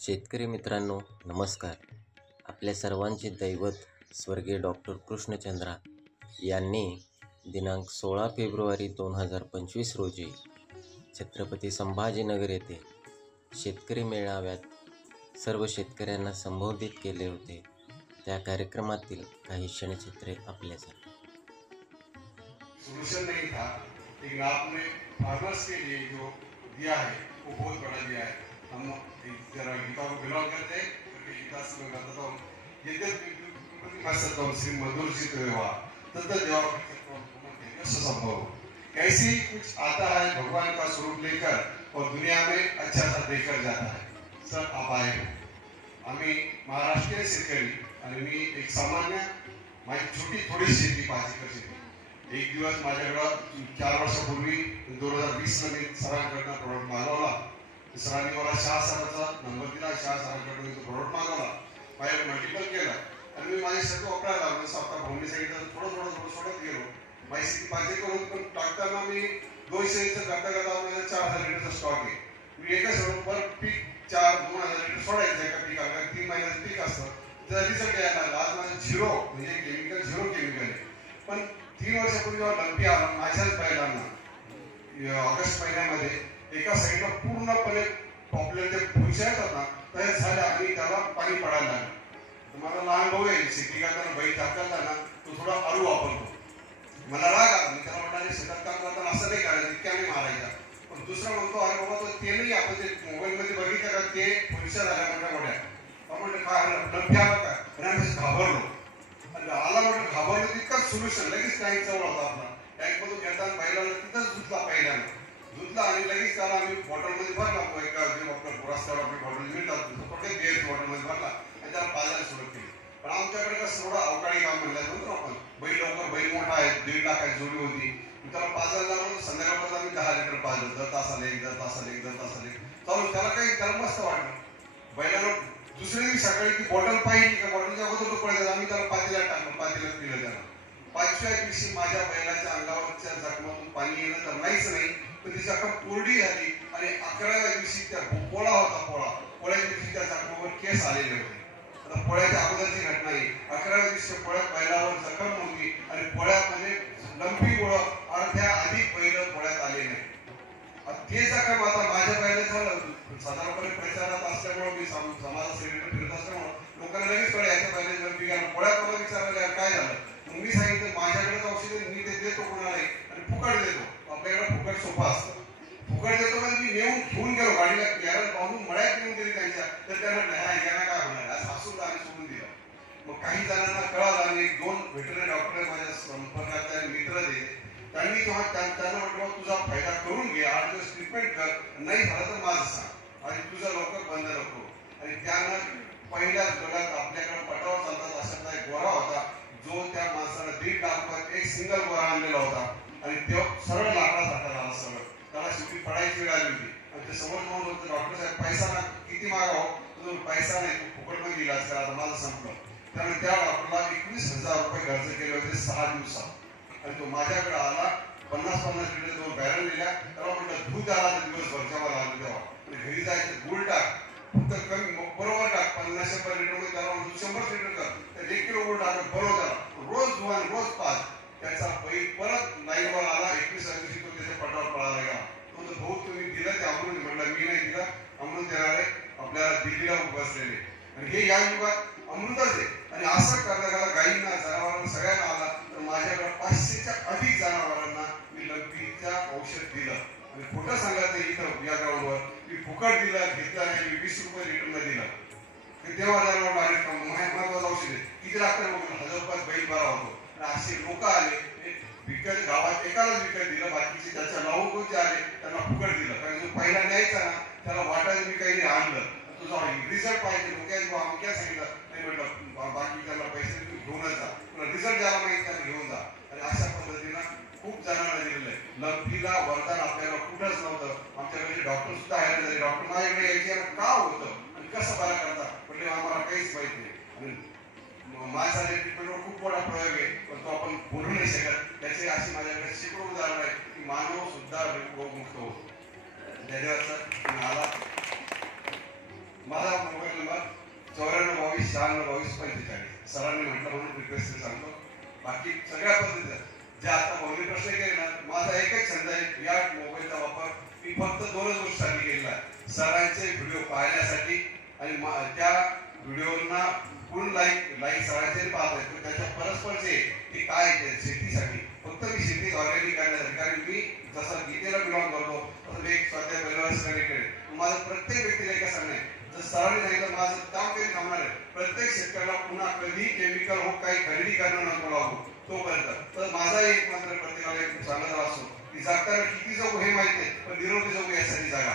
शेतकरी मित्रांनो नमस्कार. आपल्या सर्वांचे दैवत स्वर्गीय डॉक्टर कृष्णचंद्रा यांनी दिनांक 16 फेब्रुवारी 2025 रोजी छत्रपती संभाजीनगर येथे शेतकरी मेळाव्यात सर्व शेतकऱ्यांना संबोधित केले होते. त्या कार्यक्रमातील काही क्षणचित्रे आपल्यासाठी. सोल्यूशन नहीं था, लेकिन आपने फार्मर्स के लिए जो दिया है वो बहुत बड़ा दिया है. हम जरा गीता को बिलोंग करते हैं, क्योंकि गीता से मैं कहता हूँ यद्यपि श्री मधुरचित देवा तत्त देवा संभव. ऐसे ही कुछ आता है भगवान का स्वरूप लेकर और दुनिया में अच्छा सा देकर जाता है. सब आप आए हो. आम्ही महाराष्ट्रीय शेतकरी आणि मी एक सामान्य माझी छोटी थोडी शेती 5 एकर शेती. एक दिवस माझ्याकडं 4 वर्षापूर्वी 2020 ला मी सरांकडनं प्रोडक्ट मागवला. सरांनी मला शाह सरांचा नंबर दिला. शाह सरांकडून तो प्रोडक्ट मागवला. माझ्या मल्टिपल केला आणि मी माझी शेती वापरायला लागलो. स्वतः भूमी सांगितलं थोडं सोडत गेलो. माझी शेती 5 एकर होती, पण टाकताना मी 200 लिटर करता 4000 लिटरचा स्टॉक आहे. मी एका पर पीक 2000 लिटर सोडायचं एका पिकाला. 3 महिन्याचं पीक असतं. त्याचा रिझल्ट यायला लागला. आज माझं झिरो म्हणजे झिरो केमिकल आहे. पण 3 वर्षापूर्वी लंपी आला माझ्याच बैलांना ऑगस्ट महिन्यामध्ये एका साईडला पूर्णपणे पॉप्युलर जे भुईच्या होता तयार झाल्या आणि त्याला पाणी पडायला लागलं. मला लहान भाऊ आहे, शेती करताना बैल टाकताना ना तो थोडा अळू वापरतो. मला राग आला. मी त्याला म्हटलं शेतात काम करताना असं नाही करायचं, इतक्या नाही मारायचा. पण दुसरा म्हणतो अरे बाबा तो ते नाही, आपण ते मोबाईलमध्ये बघितलं का ते भुईच्या झाल्या मोठ्या. म्हटलं काय लंपी आला का आणि घाबरलो. आला म्हटलं घाबरलो तितकाच सोल्युशन लगेच टँक जवळ होता आपला. टँक मधून घेताना बैलाला तिथंच धुतला पहिल्यानं. धुतला आणि लगेच त्याला आम्ही बॉटलमध्ये भरला. एका रस्त्यावर आपली बॉटल मिळतात थोडे बेअर बॉटलमध्ये भरला आणि त्याला पाजायला सुरुवात केली. पण आमच्याकडे कसं थोडं अवकाळी काम म्हणलं म्हणतो आपण. बैल लवकर बैल मोठा आहे, 1.5 लाखाची जोडी होती. त्याला पाजायला लागलो. संध्याकाळपर्यंत आम्ही 10 लिटर पाजलं. दर तासाला एक चालू. त्याला मस्त वाटलं. बैलाला दुसऱ्या दिवशी सकाळी ती बॉटल पाहिली का बॉटलच्या अगोदर पडायचं. आम्ही त्याला पातेल्यात टाकलं, पातेल्यात पिलं त्याला. 5व्या दिवशी माझ्या बैलाच्या अंगावरच्या जखमातून पाणी येणं तर नाहीच नाही, पण ती जखम कोरडी झाली. आणि 11व्या दिवशी त्या पोळा होता. पोळ्याच्या दिवशी त्या जखमावर केस आलेले होते. आता पोळ्याच्या अगोदरची घटना आहे. 11व्या दिवशी पोळ्यात बैलावर जखम नव्हती आणि पोळ्यामध्ये लंपीमुळं अर्ध्या अधिक बैल पोळ्यात आले नाही. ते जखम आता माझ्या बैलाचं साधारणपणे प्रचारात असल्यामुळे मी समाजात सेक्रेटरी फिरत असल्यामुळे लोकांना लगेच कळलं याच्या बैलाची लंपी घ्या. पोळ्यात मला विचारायला काय झालं. मग मी सांगितलं माझ्याकडेच औषध मी ते देतो कोणालाही आणि फुकट देतो. आपल्याकडे फुकट सोपं असतं. फुकट देतो म्हणजे मी घेऊन गेलो गाडीला याला बांधून मळ्यात घेऊन गेली त्यांच्या. तर त्यांना नाही यांना काय होणार असं हसून आणि सोडून दिलं. मग काही जणांना कळालं आणि 2 व्हेटरनरी डॉक्टर माझ्या संपर्कात मित्र दे. त्यांनी जेव्हा त्यांना म्हटलं तुझा फायदा करून घे, 8 दिवस ट्रीटमेंट कर, नाही झालं तर माझं सांग आणि तुझा लवकर बंद नको. आणि त्यानं पहिल्याच गटात आपल्याकडे पटावर चालतात अशातला एक गोरा होता जो त्या माणसाला 1.5 लाख रुपयात एक सिंगल गोरा आणलेला होता. आणि तो सरळ लाकडासाठी आला. सरळ त्याला शेवटी पडायची वेळ आली होती. आणि ते समोर म्हणून होतं डॉक्टर साहेब पैसा ना किती मागावं, तुझं पैसा नाही, तू फुकट मध्ये इलाज करा, आता माझं संपलं. त्यामुळे त्या डॉक्टरला 21,000 रुपये खर्च केले होते 6 दिवसात. आणि तो माझ्याकडे आला. 50-50 लिटर 2 बॅरल दिल्या. त्याला म्हटलं दूध आला तर दिवसभरच्या मला आलं तेव्हा. घरी जायचं गुळ टाक फक्त कमी बरोबर टाक. 50-100 लिटर मध्ये त्याला म्हणतो 100 लिटर कर. तर 1 किलो गुळ टाक बरोबर त्याला. रोज धुवा रोज पाच. त्याचा बैल परत लाईनवर आला. 21व्या दिवशी तो त्याच्या पटावर पळाला गेला. तो भाऊ तुम्ही दिलं ते अमृत म्हटलं मी नाही दिलं. अमृत देणारे आपल्याला दिल्लीला बसलेले आणि हे या युगात अमृतच आहे. आणि असं करण्याला गाईंना जनावरांना सगळ्यांना आला तर माझ्याकडे 500च्या अधिक जनावरांना मी लंपीच्या औषध दिलं. आणि खोटं सांगायचं इथं या ग्राउंडवर मी फुकट दिलं घेतलं नाही. मी 20 रुपये लिटरला दिलं. तेव्हा जनावर महत्वाचं औषध आहे. किती लागतं 1000 रुपयात बैल बरा होतो. असे लोक आले विकत गावात एकालाच विकत दिलं. बाकीचे त्याच्या लावून आले त्यांना फुकट दिलं. कारण जो पहिला न्यायचा ना त्याला वाटायचं मी काही आणलं तुझा रिझल्ट पाहिजे. लोक आमक्या सांगितलं नाही म्हटलं बाकी त्याला पैसे घेऊनच जा. रिझल्ट द्यायला माहिती त्याला घेऊन जा. आणि अशा पद्धतीनं खूप जणांना दिलेलं आहे. लंपीला वरदान आपल्याला कुठंच नव्हतं. आमच्याकडे डॉक्टर सुद्धा आहे. डॉक्टर माझ्याकडे यायचे का होतं आणि कसं बरा करतात म्हणजे आम्हाला काहीच माहित नाही. आणि माझ्या ट्रीटमेंटवर खूप मोठा प्रयोग आहे, पण तो आपण बोलू नाही शकत. त्याचे अशी माझ्याकडे शेकडो उदाहरण आहे की मानव सुद्धा रोगमुक्त होतो. धन्यवाद सर. आला माझा मोबाईल नंबर 9422962245. सरांनी म्हटलं म्हणून रिक्वेस्ट सांगतो. बाकी सगळ्या पद्धतीचं जे आता भाऊने प्रश्न केले ना, माझा एकच छंद आहे, या मोबाईलचा वापर मी फक्त 2च गोष्टीसाठी केलेला आहे. सरांचे व्हिडिओ पाहण्यासाठी आणि त्या व्हिडिओना पूर्ण लाईक सरांचे पाहत आहे. त्याच्या परस्परचे की काय शेतीसाठी फक्त मी शेती ऑर्गॅनिक करण्यासाठी, कारण मी जसं गीतेला बिलॉंग करतो तसं मी एक स्वतः परिवार कनेक्टेड. माझं प्रत्येक व्यक्तीला एका सांगणे, जर सरांनी सांगितलं माझं काम काही थांबणार आहे. प्रत्येक शेतकऱ्याला पुन्हा कधी केमिकल हो काही खरेदी करणं नको लागू तोपर्यंत. तर माझा एक मंत्र प्रत्येकाला एक सांगायचा असतो की जगताना किती जगू हे माहित नाही, पण निरोगी जगू यासाठी जागा.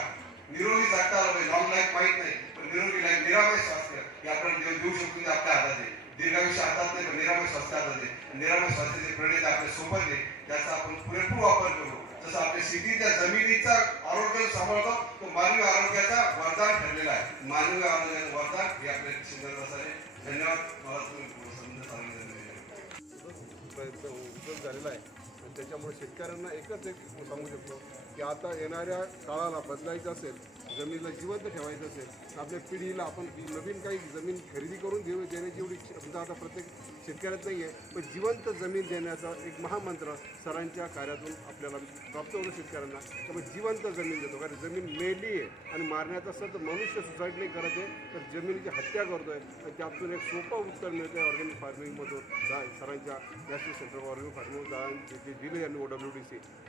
निरोगी जगता आलं पाहिजे. लॉंग लाईफ माहित नाही, पण निरोगी लाईफ, निरामय स्वास्थ्य हे आपण देऊ शकतो ते आपल्या हातात आहे. दीर्घायुष्य हातात नाही, पण निरामय स्वास्थ्य हातात आहे. निरामय स्वास्थ्याचे प्रणित आपल्या सोबत आहे, त्याचा आपण पुरेपूर वापर करू. जसं आपल्या शेतीच्या जमिनीचा आरोग्य सांभाळतो, तो मानवी आरोग्याचा वरदान ठरलेला आहे. मानवी आरोग्याचं वरदान हे आपल्या शेतात आहे. धन्यवाद. मला तुम्ही सांगितलं उपयोग झालेला आहे. आणि त्याच्यामुळे शेतकऱ्यांना एकच एक सांगू शकतो की आता येणाऱ्या काळाला बदलायचं असेल, जमिनीला जिवंत ठेवायचं असेल, तर आपल्या पिढीला आपण नवीन काही जमीन खरेदी करून देण्याची एवढी क्षमता आता प्रत्येक शेतकऱ्यात नाही आहे. पण जिवंत जमीन देण्याचा एक महामंत्र सरांच्या कार्यातून आपल्याला प्राप्त होतो शेतकऱ्यांना. त्यामुळे जिवंत जमीन देतो, कारण जमीन मेली आहे आणि मारण्याचं असं तर मनुष्य सुसाईड नाही करत आहे, तर जमिनीची हत्या करतो आहे. आणि त्यातून एक सोपं उत्तर मिळतं आहे ऑर्गॅनिक फार्मिंगमधून. सरांच्या national centre for organic farming जे दिले यांनी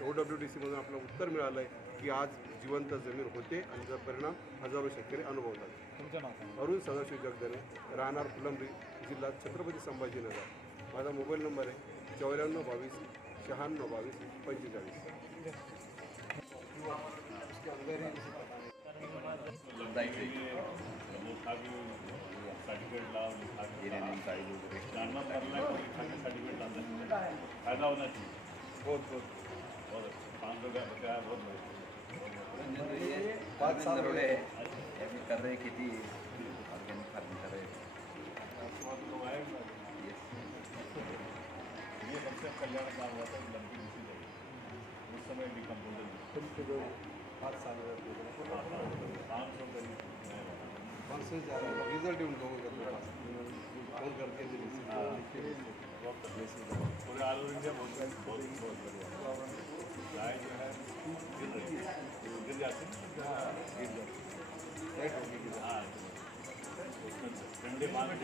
OWDC मधून आपलं उत्तर मिळालं आहे की आज जिवंत जमीन होते आणि त्याचा परिणाम हजारो शेतकरी अनुभवतात. तुमचं नाव अरुण सदाशिव जगदने, राहणार फुलंब्री, जिल्हा छत्रपती संभाजीनगर. माझा मोबाईल नंबर आहे 9422 9622 45. उसके अंदर ही सर्टिफिकेट लाओ, जानना पड़ना है, सर्टिफिकेट लाना फायदा होना चाहिए. बहुत और 500 का बकाया बहुत पाँच साल हो गए अभी कर रहे खेती ऑर्गेनिक फार्मिंग कर रहे हैं. ये सबसे कल्याण काम हुआ था लंबी दूसरी जगह उस समय डिकम्पोजल 5 साल 500 करीब से ज़्यादा रिजल्ट उन लोगों के पास फोन करके पूरे ऑल ओवर इंडिया बहुत बढ़िया. गाय जो है गिर जाती है. हाँ, उसमें ठंडे पानी